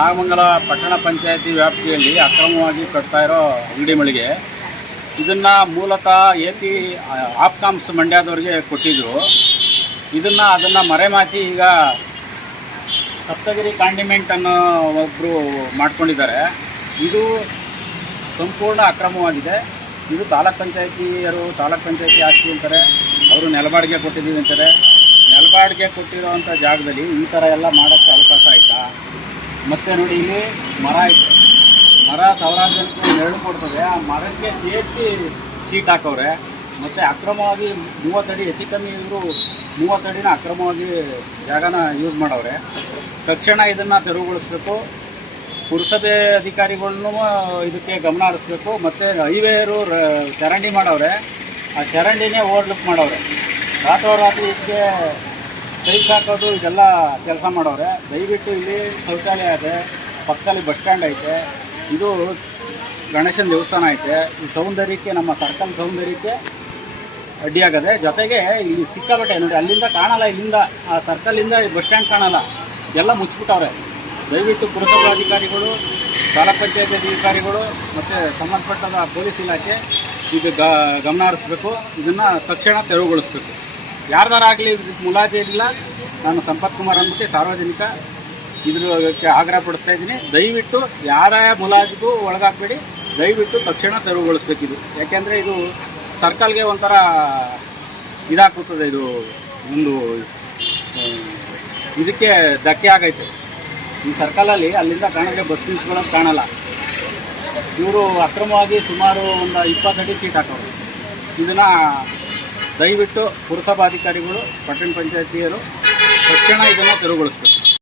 ನಾಗಮಂಗಲ ಪಟ್ಟಣ ಪಂಚಾಯತಿ ವ್ಯಾಪ್ತಿಯಲ್ಲಿ ಅಕ್ರಮವಾಗಿ ಕಟ್ತಾ ಇರೋ ಅಂಗಡಿ ಮಳಿಗೆ ಇದನ್ನು ಮೂಲತಃ ಎಪಿ ಆಪ್ಕಾಮ್ಸ್ ಮಂಡ್ಯದವ್ರಿಗೆ ಕೊಟ್ಟಿದ್ದರು. ಅದನ್ನು ಮರೆಮಾಚಿ ಈಗ ಸಪ್ತಗಿರಿ ಕಾಂಡಿಮೆಂಟ್ ಅನ್ನೋ ಒಬ್ಬರು ಮಾಡ್ಕೊಂಡಿದ್ದಾರೆ. ಇದು ಸಂಪೂರ್ಣ ಅಕ್ರಮವಾಗಿದೆ. ಇದು ತಾಲೂಕ್ ಪಂಚಾಯತಿಯರು ತಾಲೂಕ್ ಪಂಚಾಯತಿ ಆಸ್ತಿ ಅಂತಾರೆ, ಅವರು ನೆಲಬಾಡಿಗೆ ಕೊಟ್ಟಿದ್ದೀವಿ ಅಂತಾರೆ. ನೆಲಬಾಡಿಗೆ ಕೊಟ್ಟಿರೋವಂಥ ಜಾಗದಲ್ಲಿ ಈ ಥರ ಎಲ್ಲ ಮಾಡೋಕ್ಕೆ ಅವಕಾಶ ಆಯಿತಾ? ಮತ್ತು ನೋಡಿ, ಇಲ್ಲಿ ಮರ ಐತೆ, ಮರ ಸಾವಿರಾರು ಜನಕ್ಕೆ ನೆರಳು ಕೊಡ್ತದೆ. ಆ ಮರಕ್ಕೆ ಸೇರಿಸಿ ಸೀಟ್ ಹಾಕವ್ರೆ. ಮತ್ತು ಅಕ್ರಮವಾಗಿ 30 ಅಡಿ, ಹೆಚ್ಚು ಕಮ್ಮಿ ಇವರು 30 ಅಡಿನ ಅಕ್ರಮವಾಗಿ ಜಾಗನ ಯೂಸ್ ಮಾಡವ್ರೆ. ತಕ್ಷಣ ಇದನ್ನು ತೆರವುಗೊಳಿಸ್ಬೇಕು. ಪುರಸಭೆ ಅಧಿಕಾರಿಗಳನ್ನೂ ಇದಕ್ಕೆ ಗಮನ ಹರಿಸ್ಬೇಕು. ಮತ್ತು ಹೈವೇರು ಚರಂಡಿ ಮಾಡವ್ರೆ, ಆ ಚರಂಡಿನೇ ಓವರ್ಲುಕ್ ಮಾಡವ್ರೆ. ರಾತ್ರೋರಾತ್ರಿ ಇದಕ್ಕೆ ಟೈಲ್ಸ್ ಹಾಕೋದು ಇದೆಲ್ಲ ಕೆಲಸ ಮಾಡವ್ರೆ. ದಯವಿಟ್ಟು ಇಲ್ಲಿ ಶೌಚಾಲಯ ಇದೆ, ಪಕ್ಕದಲ್ಲಿ ಬಸ್ ಸ್ಟ್ಯಾಂಡ್ ಐತೆ, ಇದು ಗಣೇಶನ ದೇವಸ್ಥಾನ ಐತೆ. ಈ ಸೌಂದರ್ಯಕ್ಕೆ, ನಮ್ಮ ಸರ್ಕಲ್ ಸೌಂದರ್ಯಕ್ಕೆ ಅಡ್ಡಿಯಾಗದೆ. ಜೊತೆಗೆ ಇಲ್ಲಿ ಸಿಕ್ಕಾಬಟ್ಟೆ ನೋಡಿ, ಅಲ್ಲಿಂದ ಕಾಣಲ್ಲ, ಇಲ್ಲಿಂದ ಆ ಸರ್ಕಲಿಂದ ಬಸ್ ಸ್ಟ್ಯಾಂಡ್ ಕಾಣಲ್ಲ, ಎಲ್ಲ ಮುಚ್ಚಿಬಿಟ್ಟವ್ರೆ. ದಯವಿಟ್ಟು ಪುರಸಭಾ ಅಧಿಕಾರಿಗಳು, ತಾಲೂಕ್ ಪಂಚಾಯತಿ ಅಧಿಕಾರಿಗಳು ಮತ್ತು ಸಂಬಂಧಪಟ್ಟದ ಪೊಲೀಸ್ ಇಲಾಖೆ ಇದು ಗಮನ ಹರಿಸ್ಬೇಕು. ಇದನ್ನು ತಕ್ಷಣ ತೆರವುಗೊಳಿಸ್ಬೇಕು. ಯಾರ್ದಾರಾಗಲಿ ಇದಕ್ಕೆ ಮುಲಾಜಿಲ್ಲ. ನಾನು ಸಂಪತ್ ಕುಮಾರ್ ಅಂದ್ಬಿಟ್ಟು ಸಾರ್ವಜನಿಕ ಇದಕ್ಕೆ ಆಗ್ರಹ ಪಡಿಸ್ತಾ ಇದ್ದೀನಿ. ದಯವಿಟ್ಟು ಯಾರ ಮುಲಾಜಿಗೂ ಒಳಗಾಗಬೇಡಿ. ದಯವಿಟ್ಟು ತಕ್ಷಣ ತೆರವುಗೊಳಿಸ್ಬೇಕಿದು. ಯಾಕೆಂದರೆ ಇದು ಸರ್ಕಲ್ಗೆ ಒಂಥರ ಇದಾಗ್ತದೆ. ಇದು ಒಂದು ಇದಕ್ಕೆ ಧಕ್ಕೆ ಆಗೈತೆ. ಈ ಸರ್ಕಲಲ್ಲಿ ಅಲ್ಲಿಂದ ಕಾಣಿದ್ರೆ ಬಸ್ ನಿಲ್ಸ್ಕೊಳ್ಳೋದು ಕಾಣಲ್ಲ. ಇವರು ಅಕ್ರಮವಾಗಿ ಸುಮಾರು ಒಂದು 20 ಅಡಿ ಸೀಟ್ ಹಾಕೋರು. ಇದನ್ನು ದಯವಿಟ್ಟು ಪುರಸಭಾಧಿಕಾರಿಗಳು, ಪಟ್ಟಣ ಪಂಚಾಯತಿಯರು ತಕ್ಷಣ ಇದನ್ನು ತೆರವುಗೊಳಿಸ್ಬೇಕು.